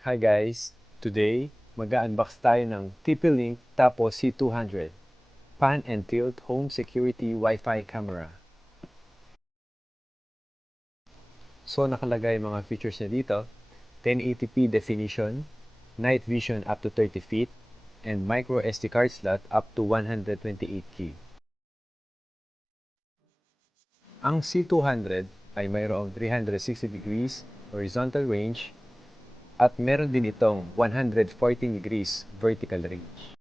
Hi guys! Today, mag-unbox tayo ng TP-Link Tapo C200 Pan and Tilt Home Security Wi-Fi Camera. So nakalagay mga features niya dito, 1080p definition, night vision up to 30 feet, and micro SD card slot up to 128GB. Ang C200 ay mayroong 360 degrees horizontal range at meron din itong 114 degrees vertical range.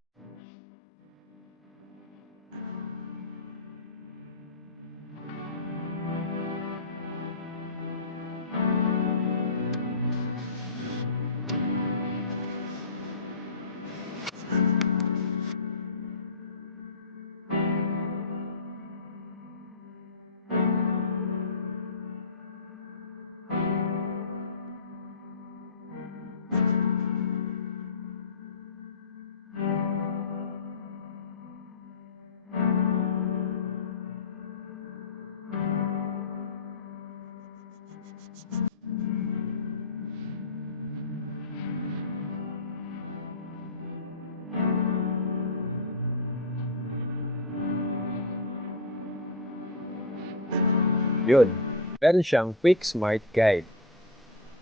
Yun, meron siyang Quick Smart Guide.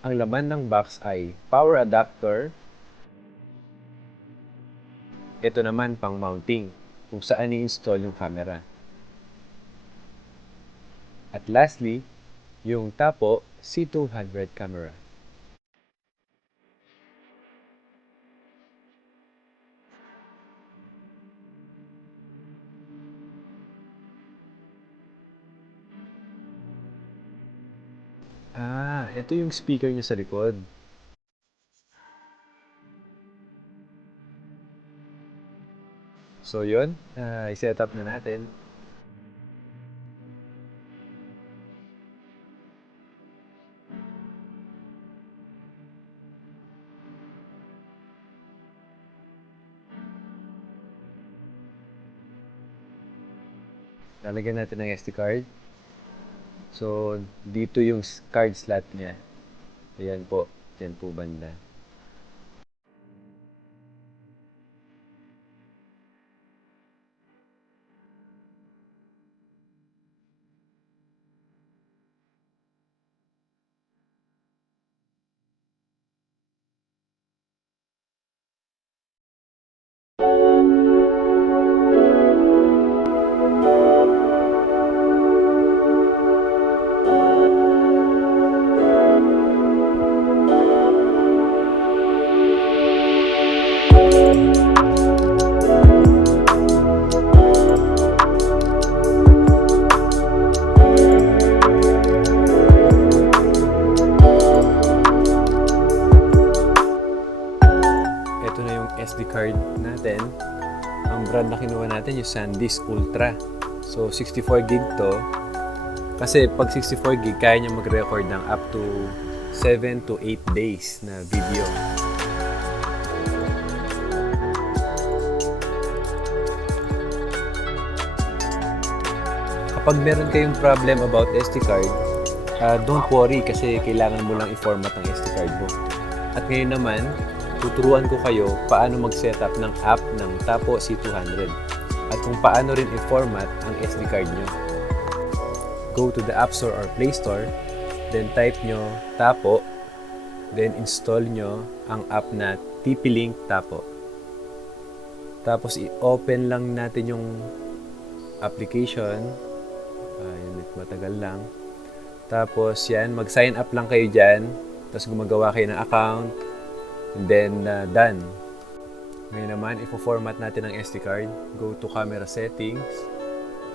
Ang laman ng box ay power adapter. Ito naman pang mounting, kung saan i-install yung camera. At lastly, yung Tapo C200 camera. Ito yung speaker niya sa likod. So yun, i-set up na natin. Lalagyan natin ng SD card. So, dito yung card slot niya. Ayan po. Ayan po banda. Ito na yung SD card natin. Ang brand na kinuha natin yung SanDisk Ultra. So 64GB to. Kasi pag 64GB, kaya niya mag-record ng up to 7 to 8 days na video. Kapag meron kayong problem about SD card, don't worry kasi kailangan mo lang i-format ang SD card mo. At ngayon naman, tuturuan ko kayo paano mag-setup ng app ng Tapo C200 at kung paano rin i-format ang SD card nyo. Go to the App Store or Play Store, then type nyo Tapo, then install nyo ang app na TP-Link Tapo. Tapos i-open lang natin yung application. Ayan, matagal lang. Tapos yan, mag-sign up lang kayo dyan. Tapos gumagawa kayo ng account. And then, done. Ngayon naman, i-format natin ang SD card. Go to camera settings.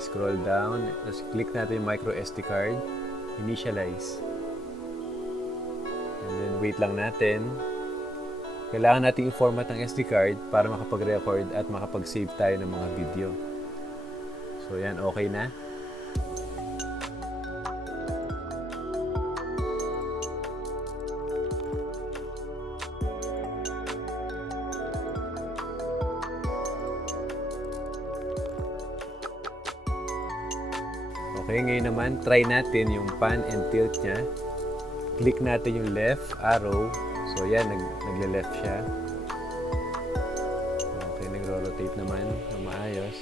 Scroll down. Tapos click natin yung micro SD card. Initialize. And then, wait lang natin. Kailangan natin i-format ang SD card para makapag-record at makapag-save tayo ng mga video. So, yan. Okay na. Okay, ngayon naman, try natin yung pan and tilt niya. Click natin yung left arrow. So yan, nagle-left siya. Okay, nagro-rotate naman ng maayos.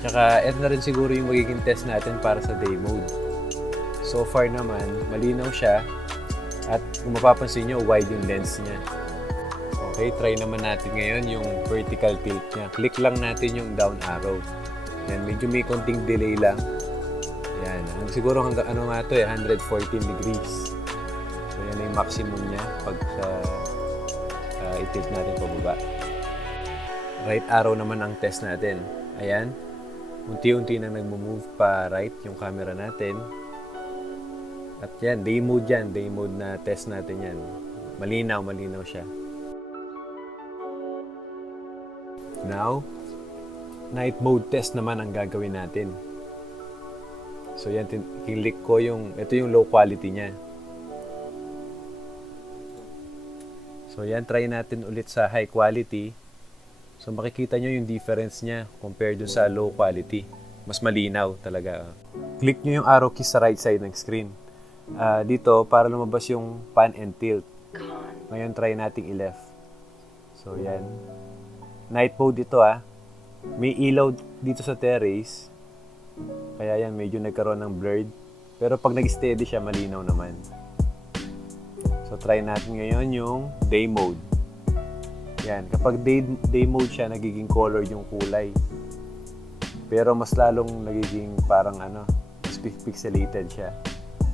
Tsaka, ito na rin siguro yung magiging test natin para sa day mode. So far naman, malinaw siya. At kung mapapansin nyo, wide yung lens niya. Okay, try naman natin ngayon yung vertical tilt niya. Click lang natin yung down arrow. Yan, medyo may konting delay lang. Yan, siguro hanggang 114 degrees. So yan yung maximum niya pag i-tilt natin pababa. Right arrow naman ang test natin. Ayan, unti-unti na nagmo-move pa right yung camera natin. At yan, day mode yan. Day mode na test natin yan. Malinaw siya. Now, night mode test naman ang gagawin natin. So yan, click ko ito yung low quality niya. So yan, try natin ulit sa high quality. So makikita nyo yung difference niya compared dun sa low quality. Mas malinaw talaga. Click nyo yung arrow key sa right side ng screen. Dito, para lumabas yung pan and tilt. Ngayon, try nating i-left. So yan. Night mode ito May ilaw dito sa terrace. Kaya yan, medyo nagkaroon ng blurred. Pero pag nag-steady siya, malinaw naman. So try natin ngayon yung day mode. Yan, kapag day mode siya, nagiging color yung kulay. Pero mas lalong nagiging parang mas pixelated siya.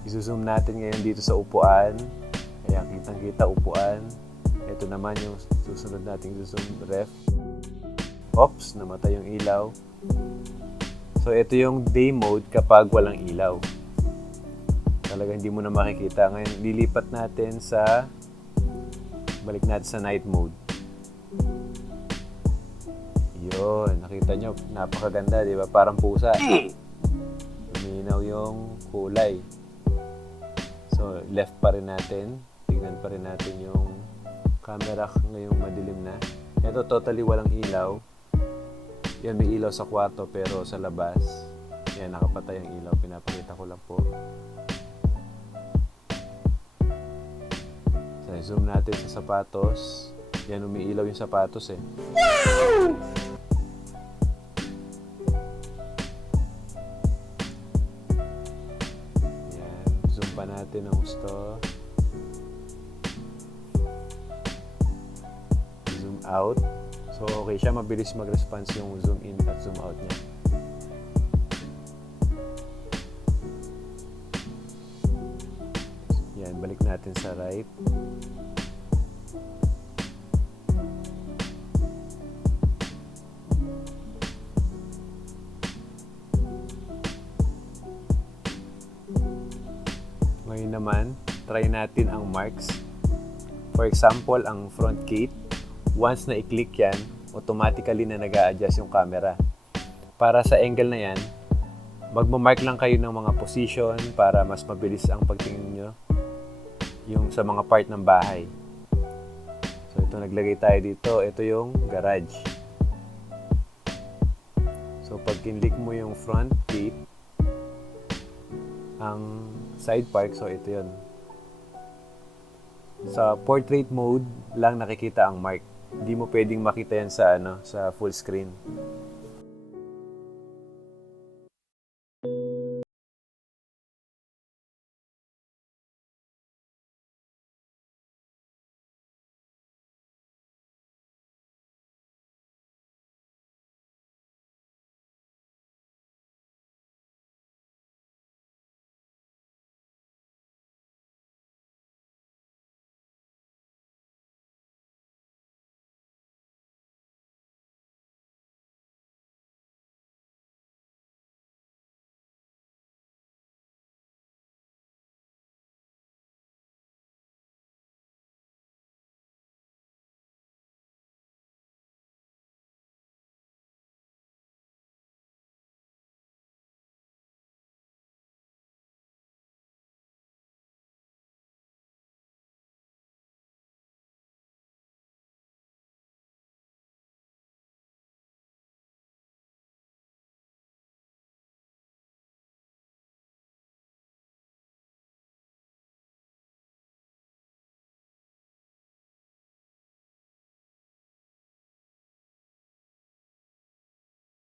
I-zoom natin ngayon dito sa upuan. Kaya kitang-kita upuan. Ito naman yung susunod nating zoom ref. Oops, namatay yung ilaw. So ito yung day mode kapag walang ilaw. Talaga hindi mo na makikita. Ngayon, lilipat natin balik natin sa night mode. Yun, nakita nyo, napakaganda, di ba? Parang pusa. Luminaw yung kulay. So, left pa rin natin. Tignan pa rin natin yung camera ngayong madilim na. Ito, totally walang ilaw. Yan, may ilaw sa kwarto, pero sa labas, yan, nakapatay ang ilaw. Pinapakita ko lang po. So, zoom natin sa sapatos. Yan, umiilaw yung sapatos Yan, zoom pa natin ang gusto. Zoom out. So, okay siya. Mabilis mag-response yung zoom in at zoom out niya. Yan, balik natin sa right. Ngayon naman, try natin ang marks. For example, ang front gate. Once na i-click yan, automatically na nag-a-adjust yung camera. Para sa angle na yan, magmamark lang kayo ng mga position para mas mabilis ang pagtingin nyo yung sa mga part ng bahay. So ito, naglagay tayo dito. Ito yung garage. So pag kinlik mo yung front gate, ang side park, so ito yun. Sa portrait mode lang nakikita ang mark. Hindi mo pwedeng makita yan sa full screen.